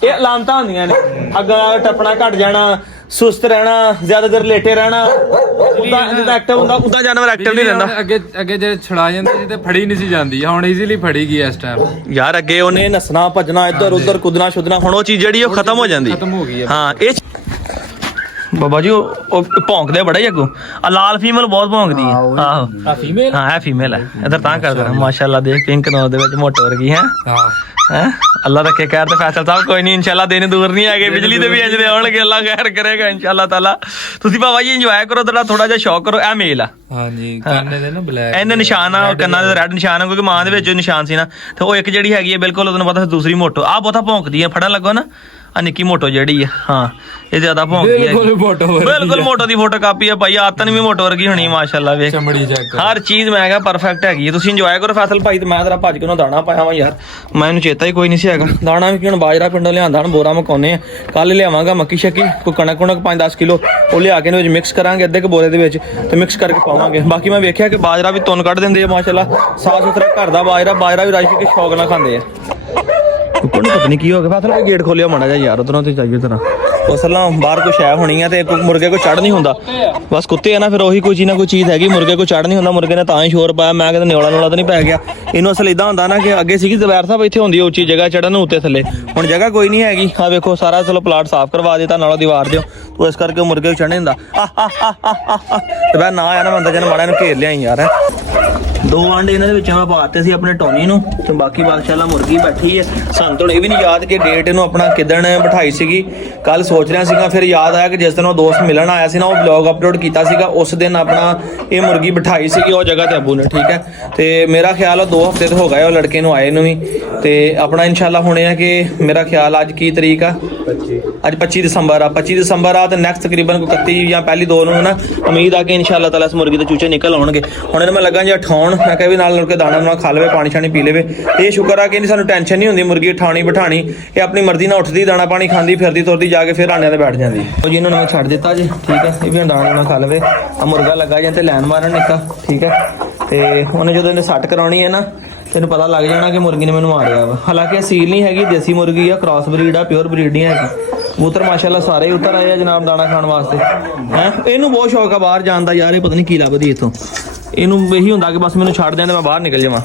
ਇਹ ਅਲਾਮਤਾਂ ਹੁੰਦੀਆਂ ਨੇ। ਅੱਗਾ ਟੱਪਣਾ ਘਟ ਜਾਣਾ, ਸੁਸਤ ਰਹਿਣਾ, ਜ਼ਿਆਦਾ ਦੇਰ ਲੇਟੇ ਰਹਿਣਾ। ਉਦਾਂ ਐਕਟਿਵ ਹੁੰਦਾ, ਉਦਾਂ ਜਾਨਵਰ ਐਕਟਿਵ ਨਹੀਂ ਰਹਿੰਦਾ। ਅੱਗੇ ਜੇ ਛੜਾ ਜਾਂਦੀ ਸੀ ਤੇ ਫੜੀ ਨਹੀਂ ਸੀ ਜਾਂਦੀ, ਹੁਣ ਈਜ਼ੀਲੀ ਫੜੀ ਗਈ ਇਸ ਟਾਈਮ। ਯਾਰ ਅੱਗੇ ਉਹਨੇ ਨੱਸਣਾ ਭੱਜਣਾ, ਇੱਧਰ ਉੱਧਰ ਕੁੱਦਣਾ ਛੁੱਦਣਾ, ਹੁਣ ਉਹ ਚੀਜ਼ ਜਿਹੜੀ ਉਹ ਖਤਮ ਹੋ ਜਾਂਦੀ। ਖਤਮ ਹੋ ਗਈ ਹਾਂ ਇਹ ਬਾਬਾ ਜੀ ਉਹ ਭੌਂਕਦੇ ਬੜਾ ਹੀ ਅੱਗੋਂ ਆ ਲਾਲ ਫੀਮੇਲ ਬਹੁਤ ਭੌਂਕਦੀ ਹੈ ਆਹੋ ਆ ਫੀਮੇਲ ਹਾਂ ਇਹ ਫੀਮੇਲ ਹੈ ਇਧਰ ਤਾਂ ਕਰ ਦੇਣਾ ਮਾਸ਼ਾਅੱਲਾ ਦੇਖ ਪਿੰਕ ਨੋਜ਼ ਦੇ ਵਿੱਚ ਮੋਟੋ ਵਰਗੀ ਹੈ ਹਾਂ ਹੈ ਅੱਲਾ ਰੱਖੇ ਖੈਰ ਤੇ ਫੈਸਲ ਸਾਹਿਬ ਕੋਈ ਨਹੀਂ ਇਨਸ਼ਾਅੱਲਾ ਦਿਨ ਦੂਰ ਨਹੀਂ ਹੈਗੇ ਬਿਜਲੀ ਦੇ ਵੀ ਇੰਜ ਦੇ ਆਉਣਗੇ ਅੱਲਾ ਖੈਰ ਕਰੇਗਾ ਇਨਸ਼ਾਅੱਲਾ ਤਾਲਾ ਤੁਸੀਂ ਬਾਬਾ ਜੀ ਇੰਜੋਏ ਕਰੋ ਥੋੜਾ ਜਿਹਾ ਸ਼ੌਕ ਕਰੋ ਇਹ ਮੇਲ ਆ ਹਾਂਜੀ ਕੰਨੇ ਦੇ ਨਾ ਬਲੈਕ ਇਹਦੇ ਨਿਸ਼ਾਨ ਆ ਕੰਨਾਂ ਦੇ ਰੈੱਡ ਨਿਸ਼ਾਨ ਆ ਕਿਉਂਕਿ ਮਾਂ ਦੇ ਵਿੱਚ ਨਿਸ਼ਾਨ ਸੀ ਨਾ ਤੇ ਉਹ ਇੱਕ ਜਿਹੜੀ ਹੈਗੀ ਹੈ ਬਿਲਕੁਲ ਉਹਨੂੰ ਪਤਾ ਦੂਸਰੀ ਮੋਟੋ ਆ ਬਹੁਤਾ ਭੌਂਕਦੀ ਹੈ ਫੜਨ ਲੱਗੋ ਨਾ ਆ ਨਿੱਕੀ ਮੋਟੋ ਜਿਹੜੀ ਆ ਹਾਂ ਇਹ ਜ਼ਿਆਦਾ ਭੌਂਕਦੀ ਹੈ ਬਿਲਕੁਲ ਮੋਟੋ ਦੀ ਫੋਟੋ ਕਾਪੀ ਆ ਭਾਈ ਆਤਨ ਵੀ ਮੋਟੋ ਵਰਗੀ ਹੋਣੀ ਮਾਸ਼ਾਅੱਲਾ ਵੇਖ ਚਮੜੀ ਚੈੱਕ ਹਰ ਚੀਜ਼ ਮੈਂ ਕਿਹਾ ਪਰਫੈਕਟ ਹੈਗੀ ਤੁਸੀਂ ਇੰਜੋਏ ਕਰੋ ਫੈਸਲ ਭਾਈ ਤੇ ਮੈਂ ਤੇਰਾ ਭੱਜ ਕੇ ਉਹਨੂੰ ਦਾਣਾ ਪਾਇਆ ਵਾ ਯਾਰ ਮੈਨੂੰ ਚੇਤਾ ਹੀ ਕੋਈ ਨਹੀਂ ਸੀ ਹੈਗਾ ਦਾਣਾ ਵੀ ਹੁਣ ਬਾਜਰਾ ਪਿੰਡੋਂ ਲਿਆਂਦਾ ਹੁਣ ਬੋਰਾ ਮਕਾਉਨੇ ਆ ਕੱਲ ਲਿਆਵਾਂਗਾ ਮੱਕੀ ਸ਼ੱਕੀ ਕੋਈ ਕਣਕ 5-10 ਕਿਲੋ ਉਹ ਲਿਆ ਕੇ ਇਹਦੇ ਵਿੱਚ ਮਿਕਸ ਕਰਾਂਗੇ ਅੱਧੇ ਕ ਬੋਰੇ ਦੇ ਵਿੱਚ ਤੇ ਮਿਕਸ ਕਰਕੇ ਪਾਵਾਂਗੇ ਬਾਕੀ ਮੈਂ ਵੇਖਿਆ ਕਿ ਬਾਜਰਾ ਵੀ ਤੁੰਨ ਕੱਢ ਦਿੰਦੇ ਆ ਮਾਸ਼ਾਅੱਲਾ ਸਾਫ ਸੁਥਰਾ ਘਰ ਦਾ ਬਾਜਰਾ ਵੀ ਰਾਜ ਕੇ ਸ਼ੌਕ ਨਾਲ ਖਾਂਦੇ ਆ ਕੋਣ ਪਤਾ ਨਹੀਂ ਕੀ ਹੋ ਗਿਆ ਫਸਲ ਕੋਈ ਗੇਟ ਖੋਲਿਆ ਮਾੜਾ ਜਿਹਾ ਯਾਰ ਉਧਰੋਂ ਤੇ ਚਾਹੀਏ ਤਰ੍ਹਾਂ ਅਸਲਾਂ ਬਾਹਰ ਕੋਈ ਸ਼ੈ ਹੋਣੀ ਆ ਤੇ ਮੁਰਗੇ ਕੋ ਚੜ ਨਹੀਂ ਹੁੰਦਾ ਬਸ ਕੁੱਤੇ ਆ ਨਾ ਫਿਰ ਉਹੀ ਕੋਈ ਨਾ ਕੋਈ ਚੀਜ਼ ਹੈਗੀ ਮੁਰਗੇ ਕੋ ਚੜ ਨਹੀਂ ਹੁੰਦਾ ਮੁਰਗੇ ਨੇ ਤਾਂ ਹੀ ਸ਼ੋਰ ਪਾਇਆ ਮੈਂ ਕਹਿੰਦਾ ਨਿਓਲਾ ਤਾਂ ਨਹੀਂ ਪੈ ਗਿਆ ਇਹਨੂੰ ਅਸਲ ਇਦਾਂ ਹੁੰਦਾ ਨਾ ਕਿ ਅੱਗੇ ਸੀਗੀ ਜ਼ਬੈਰ ਸਾਹਿਬ ਇੱਥੇ ਹੁੰਦੀ ਉੱਚੀ ਜਗ੍ਹਾ ਚੜਨ ਨੂੰ ਉੱਤੇ ਥੱਲੇ ਹੁਣ ਜਗ੍ਹਾ ਕੋਈ ਨਹੀਂ ਹੈਗੀ ਆ ਵੇਖੋ ਸਾਰਾ ਚਲੋ ਪਲਾਟ ਸਾਫ਼ ਕਰਵਾ ਦਿੱਤਾ ਨਾਲੋਂ ਦੀਵਾਰ ਦਿਓ ਤੋ ਇਸ ਕਰਕੇ ਮੁਰਗੇ ਚੜ੍ਹਨੇ ਹੁੰਦਾ ਤੇ ਮੈਂ ਨਾ ਆਇਆ ਨਾ ਬੰਦਾ ਜਨ ਮਾੜਾ ਨੂੰ ਘੇਰ ਲਿਆਈ ਯਾਰ 2 ਆਂਡੇ ਇਹਨਾਂ ਦੇ ਵਿੱਚ ਮੈਂ ਪਾਤੇ ਸੀ ਆਪਣੇ ਟੋਨੀ ਨੂੰ ਤੇ ਬਾਕੀ ਬਾਦਸ਼ਾਹ ਮੁਰਗੀ ਬੈਠੀ ਹੈ ਸਾਨੂੰ ਤਾਂ ਇਹ ਵੀ ਨਹੀਂ ਯਾਦ ਕਿ ਡੇਟ ਇਹਨੂੰ ਆਪਣਾ ਕਿਦਣ ਬਿਠਾਈ ਸੀਗੀ ਕੱਲ ਸੋਚ ਰਿਹਾ ਸੀਗਾ ਫਿਰ ਯਾਦ ਆਇਆ ਕਿ ਜਿਸ ਦਿਨ ਉਹ ਦੋਸਤ ਮਿਲਣ ਆਇਆ ਸੀ ਨਾ ਉਹ ਵਲੌਗ ਅਪਲੋਡ ਕੀਤਾ ਸੀਗਾ ਉਸ ਦਿਨ ਆਪਣਾ ਇਹ ਮੁਰਗੀ ਬਿਠਾਈ ਸੀਗੀ ਉਹ ਜਗ੍ਹਾ ਤੇ ਅੱਬੂ ਨੇ ਠੀਕ ਹੈ ਤੇ ਮੇਰਾ ਖਿਆਲ ਆ 2 ਹਫ਼ਤੇ ਤੇ ਹੋ ਗਏ ਉਹ ਲੜਕੇ ਨੂੰ ਆਏ ਨੂੰ ਵੀ ਤੇ ਆਪਣਾ ਇਨਸ਼ਾਅੱਲਾ ਹੋਣੇ ਆ ਕਿ ਮੇਰਾ ਖਿਆਲ ਅੱਜ ਕੀ ਤਰੀਕ ਆ 25 ਅੱਜ 25 ਦਸੰਬਰ ਆ ਤੇ ਨੈਕਸਟ ਤਕਰੀਬਨ 31 ਜਾਂ ਪਹਿਲੀ 2 ਨੂੰ ਨਾ ਉਮੀਦ ਆ ਕਿ ਇਨਸ਼ਾਅੱਲਾ ਤਾਲਾ ਇਸ ਮੁਰਗੀ ਦੇ ਚੂਚੇ ਨਿਕਲ ਆਉਣਗੇ ਹੁਣ ਇਹਨੂੰ ਮੈਂ ਲੱਗਾ ਜੇ ਠਾਉਣ ਮੈਂ ਕਿਹਾ ਵੀ ਨਾਲ ਲੜ ਕੇ ਦਾਣਾ ਖਾ ਲਵੇ ਪਾਣੀ ਛਾਣੀ ਪੀ ਲਵੇ ਇਹ ਸ਼ੁਕਰ ਆ ਕਿ ਨਹੀਂ ਸਾਨੂੰ ਟੈਨਸ਼ਨ ਨਹੀਂ ਹੁੰਦੀ ਮੁਰਗੀ ਠਾਣੀ ਬਿਠਾਣੀ ਇਹ ਆਪਣੀ ਮਰਜ਼ੀ ਨਾਲ ਉੱਠਦੀ ਦਾਣਾ ਪਾਣੀ ਖਾਂਦੀ ਫਿਰਦੀ ਤੁਰਦੀ ਜਾ ਕੇ ਫਿਰ ਆਂਡਿਆਂ ਤੇ ਬੈਠ ਜਾਂਦੀ ਉਹ ਜੀ ਇਹਨਾਂ ਨੂੰ ਮੈਂ ਛੱਡ ਦਿੱਤਾ ਜੀ ਠੀਕ ਹੈ ਇਹ ਵੀ ਦਾਣਾ ਖਾ ਲਵੇ ਆ ਮੁਰਗਾ ਲੱਗਾ ਜਾਂ ਤੇ ਲੈਣ ਮਾਰਨ ਨਿੱਕਾ ਠੀਕ ਹੈ ਤੇ ਉਹਨੇ ਜਦੋਂ ਇਹਨੇ ਸੱਟ ਕਰਾਉਣੀ ਹੈ ਨਾ ਤੈਨੂੰ ਪਤਾ ਲੱਗ ਜਾਣਾ ਕਿ ਮੁਰਗੀ ਨੇ ਮੈਨੂੰ ਮਾਰਿਆ ਵਾ ਹਾਲਾਂਕਿ ਸੀਲ ਨਹੀਂ ਹੈਗੀ ਦੇਸੀ ਮੁਰਗੀ ਆ ਕ੍ਰਾਸ ਬਰੀਡ ਆ ਪਿਓਰ ਬਰੀਡ ਨਹੀਂ ਹੈਗੀ ਕਬੂਤਰ ਮਾਸ਼ਾਅੱਲਾ ਸਾਰੇ ਉਤਰ ਆਏ ਆ ਜਨਾਬ ਦਾਣਾ ਖਾਣ ਵਾਸਤੇ ਹੈ ਇਹਨੂੰ ਬਹੁਤ ਸ਼ੌਕ ਆ ਬਾਹਰ ਜਾਣ ਦਾ ਯਾਰ ਇਹ ਪਤਾ ਨਹੀਂ ਕੀ ਲੱਭਦੀ ਇੱਥੋਂ ਇਹਨੂੰ ਇਹੀ ਹੁੰਦਾ ਕਿ ਬਸ ਮੈਨੂੰ ਛੱਡ ਦਿਆਂ ਤੇ ਮੈਂ ਬਾਹਰ ਨਿਕਲ ਜਾਵਾਂ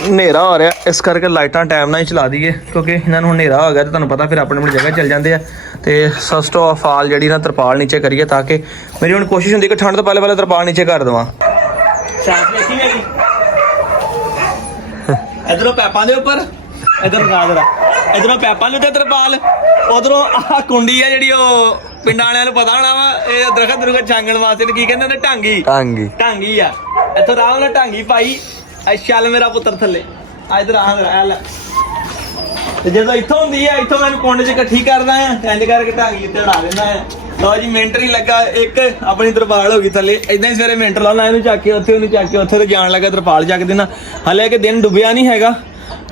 ਹਨੇਰਾ ਹੋ ਰਿਹਾ ਇਸ ਕਰਕੇ ਲਾਈਟਾਂ ਟਾਈਮ ਨਾਲ ਹੀ ਚਲਾ ਦਈਏ ਕਿਉਂਕਿ ਇਹਨਾਂ ਨੂੰ ਹਨੇਰਾ ਹੋ ਗਿਆ ਤੇ ਤੁਹਾਨੂੰ ਪਤਾ ਫਿਰ ਆਪਣੀ ਆਪਣੀ ਜਗ੍ਹਾ ਚੱਲ ਜਾਂਦੇ ਆ ਤੇ ਫਸਟ ਆਫ ਆਲ ਜਿਹੜੀ ਨਾ ਤਰਪਾਲ ਨੀਚੇ ਕਰੀਏ ਤਾਂ ਕਿ ਮੇਰੀ ਹੁਣ ਕੋਸ਼ਿਸ਼ ਹੁੰਦੀ ਕਿ ਠੰਡ ਤੋਂ ਪਹਿਲੇ ਤਰਪਾਲ ਨੀਚੇ ਕਰ ਦੇਵਾਂ ਇਧਰੋਂ ਪੈਪਾਂ ਦੇ ਉੱਪਰ ਇਧਰ ਇਧਰੋਂ ਪੈਪਾਂ ਦੇ ਉੱਤੇ ਤਰਪਾਲ ਉਧਰੋਂ ਆਹ ਕੁੰਡੀ ਆ ਜਿਹੜੀ ਉਹ ਪਿੰਡਾਂ ਵਾਲਿਆਂ ਨੂੰ ਪਤਾ ਹੋਣਾ ਵਾ ਇਹ ਦਰਖਤ ਛਾਂਗਣ ਵਾਸਤੇ ਕੀ ਕਹਿੰਦੇ ਨੇ ਢਾਂਗੀ ਆ ਇੱਥੋਂ ਆਰਾਮ ਨਾਲ ਢਾਂਗੀ ਪਾਈ ਚੱਲ ਮੇਰਾ ਪੁੱਤਰ ਥੱਲੇ ਇਧਰ ਆ ਲੈ ਤੇ ਜਦੋਂ ਇੱਥੋਂ ਹੁੰਦੀ ਆ ਇੱਥੋਂ ਮੈਨੂੰ ਕੁੰਡ 'ਚ ਇਕੱਠੀ ਕਰਦਾ ਆ ਇੰਜ ਕਰਕੇ ਢਾਂਗੀ ਉੱਤੇ ਉਡਾ ਦਿੰਦਾ ਆ ਲਓ ਜੀ ਮਿੰਟ ਨਹੀਂ ਲੱਗਾ ਇੱਕ ਆਪਣੀ ਤਰਪਾਲ ਹੋ ਗਈ ਥੱਲੇ ਇਦਾਂ ਹੀ ਸਵੇਰੇ ਮਿੰਟ ਲਾਉਣਾ ਇਹਨੂੰ ਚੱਕ ਕੇ ਉੱਥੇ ਉਹਨੂੰ ਚੱਕ ਕੇ ਉੱਥੇ ਤੇ ਜਾਣ ਲੱਗਾ ਤਰਪਾਲ ਚੱਕ ਦੇਣਾ ਹਲੇ ਕਿ ਦਿਨ ਡੁੱਬਿਆ ਨਹੀਂ ਹੈਗਾ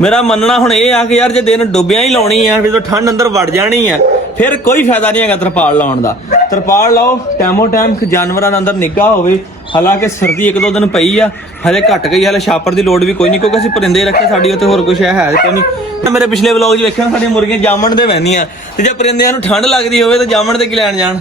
ਮੇਰਾ ਮੰਨਣਾ ਹੁਣ ਇਹ ਆ ਕਿ ਯਾਰ ਜੇ ਦਿਨ ਡੁੱਬਿਆ ਹੀ ਲਾਉਣੀ ਆ ਜਦੋਂ ਠੰਡ ਅੰਦਰ ਵੜ ਜਾਣੀ ਆ ਫਿਰ ਕੋਈ ਫਾਇਦਾ ਨਹੀਂ ਹੈਗਾ ਤਰਪਾਲ ਲਾਉਣ ਦਾ ਤਰਪਾਲ ਲਾਓ ਟਾਈਮੋ ਟਾਈਮ ਜਾਨਵਰਾਂ ਦੇ ਅੰਦਰ ਨਿੱਘਾ ਹੋਵੇ ਹਾਲਾਂਕਿ ਸਰਦੀ 1-2 ਦਿਨ ਪਈ ਆ ਹਲੇ ਘਟ ਗਈ ਹਲੇ ਛਾਪਰ ਦੀ ਲੋੜ ਵੀ ਕੋਈ ਨਹੀਂ ਕਿਉਂਕਿ ਅਸੀਂ ਪਰਿੰਦੇ ਰੱਖੇ ਸਾਡੀ ਉੱਥੇ ਹੋਰ ਕੁਛ ਹੈ ਕੋਈ ਨਹੀਂ ਮੇਰੇ ਪਿਛਲੇ ਵਲੌਗ 'ਚ ਵੇਖਿਆ ਸਾਡੀਆਂ ਮੁਰਗੀਆਂ ਜਾਮਣ ਦੇ ਬਹਿੰਦੀਆਂ ਤੇ ਜੇ ਪਰਿੰਦਿਆਂ ਨੂੰ ਠੰਡ ਲੱਗਦੀ ਹੋਵੇ ਤਾਂ ਜਾਮਣ ਤੇ ਕੀ ਲੈਣ ਜਾਣ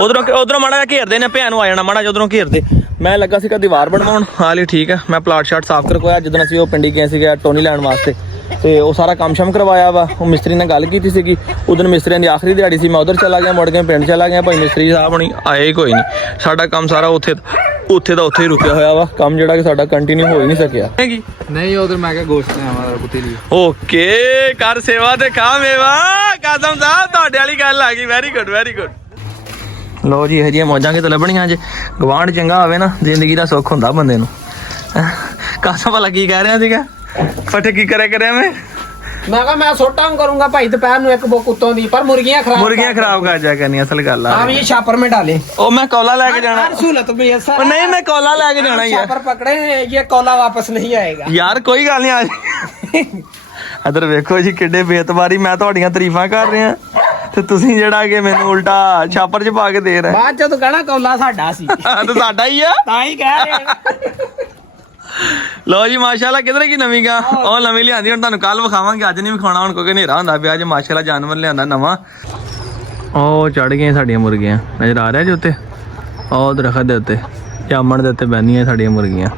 ਉਧਰੋਂ ਮਾੜਾ ਜਿਹਾ ਘੇਰਦੇ ਨੇ ਭੈਣ ਨੂੰ ਆ ਜਾਣਾ ਮਾੜਾ ਜਿਹਾ ਉਧਰੋਂ ਘੇਰਦੇ ਮੈਂ ਲੱਗਾ ਸੀਗਾ ਦੀਵਾਰ ਬਣਵਾਉਣ ਹਾਲੇ ਠੀਕ ਹੈ ਮੈਂ ਪਲਾਟ ਸ਼ਾਟ ਸਾਫ਼ ਕਰਵਾਇਆ ਜਦੋਂ ਅਸੀਂ ਉਹ ਪਿੰਡੀ ਗਏ ਸੀਗੇ ਟੋਨੀ ਲੈਣ ਵਾਸਤੇ ਤੇ ਉਹ ਸਾਰਾ ਕੰਮ ਸ਼ਮ ਕਰਵਾਇਆ ਵਾ ਉਹ ਮਿਸਤਰੀ ਨਾਲ ਗੱਲ ਕੀਤੀ ਸੀਗੀ ਉਦੋਂ ਮਿਸਤਰੀਆਂ ਦੀ ਆਖਰੀ ਦਿਹਾੜੀ ਸੀ ਮੈਂ ਉਧਰ ਚਲਾ ਗਿਆ ਮੁੜ ਕੇ ਪਿੰਡ ਚਲਾ ਗਿਆ ਭਾਈ ਮਿਸਤਰੀ ਸਾਹਿਬ ਹੁਣੀ ਆਏ ਕੋਈ ਨਹੀਂ ਸਾਡਾ ਕੰਮ ਸਾਰਾ ਉੱਥੇ ਦਾ ਉੱਥੇ ਹੀ ਰੁਕਿਆ ਹੋਇਆ ਵਾ ਕੰਮ ਜਿਹੜਾ ਕਿ ਸਾਡਾ ਕੰਟੀਨਿਊ ਹੋ ਹੀ ਨਹੀਂ ਸਕਿਆ ਨਹੀਂ ਉਧਰ ਮੈਂ ਕਿਹਾ ਗੋਸ਼ਤ ਹੈ ਹਮਾਰਾ ਕੁੱਤੇ ਲਈ ਓਕੇ ਕਰ ਸੇਵਾ ਤੇ ਖਾ ਮੇਵਾ ਕਾਜ਼ਮ ਸਾਹਿਬ ਤੁਹਾਡੇ ਵਾਲੀ ਗੱਲ ਆ ਗਈ ਵੈਰੀ ਗੁੱਡ ਲੋ ਜੀ ਇਹ ਜਿਹੀਆਂ ਮੌਜਾਂ ਕਿਤੇ ਲੱਭਣੀਆਂ ਜੇ ਗਵਾਂਢ ਚੰਗਾ ਹੋਵੇ ਨਾ ਜ਼ਿੰਦਗੀ ਦਾ ਸੁੱਖ ਹੁੰਦਾ ਬੰਦੇ ਨੂੰ ਕਾਸਾ ਵਾਲਾ ਕੀ ਕਹਿ ਰਿਹਾ ਸੀਗਾ ਫਟੇ ਕੀ ਕਰਿਆ ਮੈਂ ਕਿਹਾ ਮੈਂ ਛੋਟਾ ਕਰੂੰਗਾ ਭਾਈ ਦੁਪਹਿਰ ਨੂੰ ਇੱਕ ਬੁੱਕ ਉੱਤੋਂ ਦੀ ਪਰ ਮੁਰਗੀਆਂ ਖਰਾਬ ਕਰ ਜਾ ਕਰਨੀ ਅਸਲ ਗੱਲ ਆ ਇਹ ਛਾਪਰ में डाले ਉਹ ਮੈਂ ਕੌਲਾ ਲੈ ਕੇ ਜਾਣਾ सहूलत में ऐसा ਨਹੀਂ ਮੈਂ ਕੌਲਾ ਲੈ ਕੇ ਜਾਣਾ ਯਾਰ छापर पकड़े ये कौला वापस नहीं आएगा ਯਾਰ ਕੋਈ ਗੱਲ ਨਹੀਂ ਆ ਇਧਰ ਵੇਖੋ ਜੀ ਕਿੱਡੇ ਬੇਤਬਾਰੀ ਮੈਂ ਤੁਹਾਡੀਆਂ ਤਾਰੀਫਾਂ ਕਰ ਰਿਹਾ ਤੇ ਤੁਸੀਂ ਜਿਹੜਾ ਕਿ ਮੈਨੂੰ ਉਲਟਾ ਛਾਪਰ 'ਚ ਪਾ ਕੇ ਦੇ ਰਹੇ ਬਾਅਦ ਚ ਤੂੰ ਕਹਿਣਾ ਕੌਲਾ ਸਾਡਾ ਸੀ ਤੇ ਸਾਡਾ ਹੀ ਆ ਤਾਂ ਹੀ ਕਹਿ ਰਹੇ ਲੋ ਜੀ ਮਾਸ਼ਾਅੱਲਾ ਕਿਧਰ ਕੀ ਨਵੀਂ ਗਾ ਉਹ ਨਵੀਂ ਲਿਆਂਦੀ ਹੁਣ ਤੁਹਾਨੂੰ ਕੱਲ ਵਿਖਾਵਾਂਗੇ ਅੱਜ ਨਹੀਂ ਵਿਖਾਉਣਾ ਹੁਣ ਕਿਉਂਕਿ ਹਨੇਰਾ ਹੁੰਦਾ ਪਿਆ ਅੱਜ ਮਾਸ਼ਾਅੱਲਾ ਜਾਨਵਰ ਲਿਆਂਦਾ ਨਵਾਂ ਉਹ ਚੜ ਗਈਆਂ ਸਾਡੀਆਂ ਮੁਰਗੀਆਂ ਨਜ਼ਰ ਆ ਰਿਹਾ ਜੀ ਉੱਤੇ ਉਹ ਦਰਖਤ ਦੇ ਉੱਤੇ ਜਾਮਣ ਦੇ ਉੱਤੇ ਬਹਿੰਦੀਆਂ ਸਾਡੀਆਂ ਮੁਰਗੀਆਂ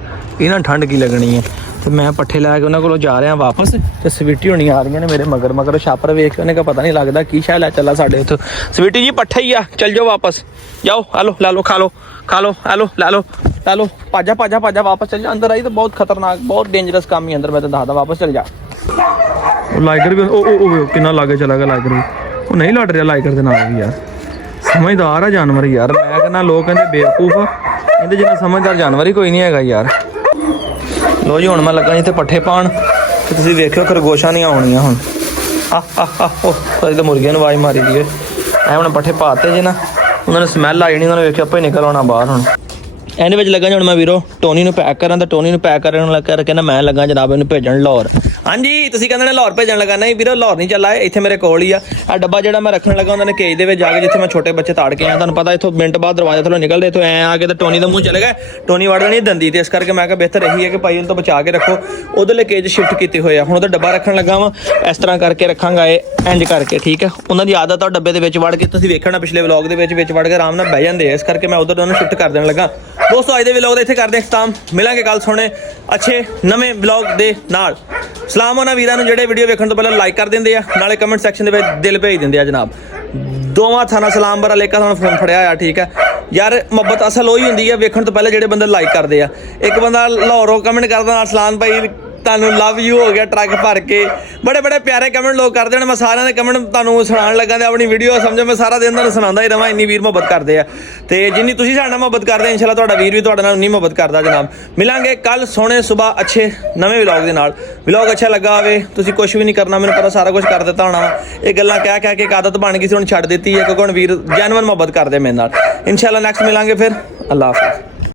ਇਹਨਾਂ ਠੰਡ ਕੀ ਲੱਗਣੀ ਹੈ ਤੇ ਮੈਂ ਪੱਠੇ ਲੈ ਕੇ ਉਹਨਾਂ ਕੋਲੋਂ ਜਾ ਰਿਹਾ ਵਾਪਸ ਤੇ ਸਵੀਟੀ ਹੋਣੀ ਆ ਰਹੀਆਂ ਨੇ ਮੇਰੇ ਮਗਰ ਮਗਰ ਛਾਪਰ ਵੇਖ ਕੇ ਉਹਨੇ ਕਹਾ ਪਤਾ ਨਹੀਂ ਲੱਗਦਾ ਕੀ ਸ਼ਾਇ ਲੈ ਚੱਲਾ ਸਾਡੇ ਉੱਥੇ ਸਵੀਟੀ ਜੀ ਪੱਠੇ ਹੀ ਆ ਚੱਲ ਜਾਓ ਵਾਪਸ ਜਾਓ ਆਲੋ ਲੈ ਲਓ ਖਾ ਲਓ ਆਲੋ ਲੈ ਲਓ ਭਾਜਾ ਵਾਪਸ ਚੱਲ ਜਾ ਅੰਦਰ ਆਈ ਤਾਂ ਬਹੁਤ ਖਤਰਨਾਕ ਬਹੁਤ ਡੇਂਜਰਸ ਕੰਮ ਹੀ ਅੰਦਰ ਮੈਂ ਤਾਂ ਦੱਸਦਾ ਵਾਪਸ ਚੱਲ ਜਾ ਉਹ ਲਾਈਕਰ ਵੀ ਉਹ ਕਿੰਨਾ ਲਾਗੇ ਚਲਾ ਗਿਆ ਲਾਈਕਰ ਵੀ ਉਹ ਨਹੀਂ ਲੜ ਰਿਹਾ ਲਾਈਕਰ ਦੇ ਨਾਲ ਵੀ ਯਾਰ ਸਮਝਦਾਰ ਆ ਜਾਨਵਰ ਯਾਰ ਮੈਂ ਕਹਿੰਦਾ ਲੋਕ ਕਹਿੰਦੇ ਬੇਵਕੂਫ ਆ ਇਹਦੇ ਜਿੰਨਾ ਸਮਝਦਾਰ ਜਾਨਵਰ ਹੀ ਕੋਈ ਨਹੀਂ ਹੈਗਾ ਯਾਰ ਲੋ ਜੀ ਹੁਣ ਮੈਂ ਲੱਗਾ ਇੱਥੇ ਪੱਠੇ ਪਾਣ ਤੇ ਤੁਸੀਂ ਵੇਖਿਓ ਖਰਗੋਸ਼ਾਂ ਨਹੀਂ ਆਉਣੀਆਂ ਹੁਣ ਉਹ ਤਾਂ ਮੁਰਗੀਆਂ ਨੂੰ ਆਵਾਜ਼ ਮਾਰੀ ਦੀ ਐ ਹੁਣ ਪੱਠੇ ਪਾਤੇ ਜੇ ਨਾ ਉਹਨਾਂ ਨੂੰ ਸਮੈਲ ਆ ਜਾਣੀ ਉਹਨਾਂ ਨੂੰ ਵੇਖਿਓ ਆਪੇ ਨਿਕਲ ਆਉਣਾ ਬਾਹਰ ਹੁਣ ਇਹਦੇ ਵਿੱਚ ਲੱਗਾ ਹੁਣ ਮੈਂ ਵੀਰੋ ਟੋਨੀ ਨੂੰ ਪੈਕ ਕਰਾਂ ਤਾਂ ਟੋਨੀ ਨੂੰ ਪੈਕ ਕਰਨ ਲੱਗਾ ਕਹਿੰਦਾ ਮੈਂ ਲੱਗਾ ਜਨਾਬ ਇਹਨੂੰ ਭੇਜਣ ਲਾਹੌਰ ਹਾਂਜੀ ਤੁਸੀਂ ਕਹਿੰਦੇ ਨੇ ਲਾਹੌਰ ਭੇਜਣ ਲੱਗਾ ਨਹੀਂ ਵੀਰੋ ਲਾਹੌਰ ਨਹੀਂ ਚੱਲਾ ਇੱਥੇ ਮੇਰੇ ਕੋਲ ਹੀ ਆ ਡੱਬਾ ਜਿਹੜਾ ਮੈਂ ਰੱਖਣ ਲੱਗਾ ਉਹਨਾਂ ਨੇ ਕੇਜ ਦੇ ਵਿੱਚ ਜਾ ਕੇ ਜਿੱਥੇ ਮੈਂ ਛੋਟੇ ਬੱਚੇ ਤਾੜ ਕੇ ਆਇਆ ਤੁਹਾਨੂੰ ਪਤਾ ਇੱਥੋਂ ਮਿੰਟ ਬਾਅਦ ਦਰਵਾਜ਼ਾ ਥੱਲੋਂ ਨਿਕਲਦੇ ਇੱਥੋਂ ਐ ਆ ਕੇ ਤਾਂ ਟੋਨੀ ਦਾ ਮੂੰਹ ਚਲੇ ਗਿਆ ਟੋਨੀ ਵੜ ਦੇਣੀ ਦੰਦੀ ਤੇ ਇਸ ਕਰਕੇ ਮੈਂ ਕਿਹਾ ਬਿਹਤਰ ਇਹੀ ਹੈ ਕਿ ਭਾਈ ਉਹਨੂੰ ਤੋਂ ਬਚਾ ਕੇ ਰੱਖੋ ਉਹਦੇ ਕੇਜ ਸ਼ਿਫਟ ਕੀਤੇ ਹੋਏ ਆ ਹੁਣ ਉਹਦਾ ਡੱਬਾ ਰੱਖਣ ਲੱਗਾ ਵਾਂ ਇਸ ਤਰ੍ਹਾਂ ਕਰਕੇ ਰੱਖਾਂਗਾ ਇਹ ਇੰਜ ਕਰਕੇ ਠੀਕ ਹੈ ਉਹਨਾਂ ਦੀ ਆਦਤ ਆ ਡੱਬੇ ਦੇ ਵਿੱਚ ਵੜ ਕੇ ਤੁਸੀਂ ਵੇਖਣਾ ਪਿਛਲੇ ਵਲੌਗ ਦੇ ਵਿੱਚ ਵੜ ਕੇ ਆਰਾਮ ਨਾਲ ਬਹਿ ਜਾਂਦੇ ਆ ਇਸ ਕਰਕੇ ਮੈਂ ਉਧਰ ਉਹਨੂੰ ਸ਼ਿਫਟ ਕਰ ਦੇਣ ਲੱਗਾ ਦੋਸਤੋ ਅੱਜ ਦੇ ਵਲੌਗ ਦਾ ਇੱਥੇ ਕਰਦੇ ਹਾਂ ਖਤਮ ਮਿਲਾਂਗੇ ਕੱਲ ਸੋਹਣੇ ਅੱਛੇ ਨਵੇਂ ਵਲੌਗ ਦੇ ਨਾਲ ਸਲਾਮ ਉਹਨਾਂ ਵੀਰਾਂ ਨੂੰ ਜਿਹੜੇ ਵੀਡੀਓ ਵੇਖਣ ਤੋਂ ਪਹਿਲਾਂ ਲਾਈਕ ਕਰ ਦਿੰਦੇ ਆ ਨਾਲੇ ਕਮੈਂਟ ਸੈਕਸ਼ਨ ਦੇ ਵਿੱਚ ਦਿਲ ਭੇਜ ਦਿੰਦੇ ਆ ਜਨਾਬ ਦੋਵਾਂ ਥਾਣਾ ਸਲਾਮ ਬਰਾ ਲੇਕਾ ਤੁਹਾਨੂੰ ਫੋਨ ਫੜਿਆ ਹੋਇਆ ਠੀਕ ਹੈ ਯਾਰ ਮੁਹੱਬਤ ਅਸਲ ਉਹੀ ਹੁੰਦੀ ਹੈ ਵੇਖਣ ਤੋਂ ਪਹਿਲਾਂ ਜਿਹੜੇ ਬੰਦੇ ਲਾਈਕ ਕਰਦੇ ਆ ਇੱਕ ਬੰਦਾ ਲਾਹੌਰੋਂ ਕਮੈਂਟ ਕਰਦਾ ਨਾਲ ਸਲਾਮ ਭਾਈ ਤੁਹਾਨੂੰ ਲਵ ਯੂ ਹੋ ਗਿਆ ਟਰੱਕ ਭਰ ਕੇ ਬੜੇ ਪਿਆਰੇ ਕਮੈਂਟ ਲੋਕ ਕਰਦੇ ਨੇ ਮੈਂ ਸਾਰਿਆਂ ਦੇ ਕਮੈਂਟ ਤੁਹਾਨੂੰ ਸੁਣਾਉਣ ਲੱਗਾ ਤੇ ਆਪਣੀ ਵੀਡੀਓ ਸਮਝੋ ਮੈਂ ਸਾਰਾ ਦਿਨ ਤੁਹਾਨੂੰ ਸੁਣਾਉਂਦਾ ਹੀ ਰਵਾਂ ਇੰਨੀ ਵੀਰ ਮੁਹੱਬਤ ਕਰਦੇ ਆ ਤੇ ਜਿੰਨੀ ਤੁਸੀਂ ਸਾਡੇ ਨਾਲ ਮੁਹੱਬਤ ਕਰਦੇ ਇਨਸ਼ਾਅੱਲਾ ਤੁਹਾਡਾ ਵੀਰ ਵੀ ਤੁਹਾਡੇ ਨਾਲ ਉਨੀ ਮੁਹੱਬਤ ਕਰਦਾ ਜਨਾਬ ਮਿਲਾਂਗੇ ਕੱਲ ਸੋਹਣੇ ਸਵੇਰ ਅੱਛੇ ਨਵੇਂ ਵਲੌਗ ਦੇ ਨਾਲ ਵਲੌਗ ਅੱਛਾ ਲੱਗਾ ਹੋਵੇ ਤੁਸੀਂ ਕੁਝ ਵੀ ਨਹੀਂ ਕਰਨਾ ਮੈਨੂੰ ਪਤਾ ਸਾਰਾ ਕੁਝ ਕਰ ਦਿੱਤਾ ਹੋਣਾ ਇਹ ਗੱਲਾਂ ਕਹਿ ਕੇ ਇੱਕ ਆਦਤ ਬਣ ਗਈ ਸੀ ਹੁਣ ਛੱਡ ਦਿੱਤੀ ਹੈ ਕਿਉਂਕਿ ਹੁਣ ਵੀਰ ਜੈਨੂਇਨ ਮੁਹੱਬਤ ਕਰਦੇ ਮੇਰੇ ਨਾਲ ਇਨਸ਼ਾਅੱਲਾ ਨੈਕਸਟ ਮਿਲਾਂਗੇ ਫਿਰ ਅੱਲਾ ਹਾਫਿਜ਼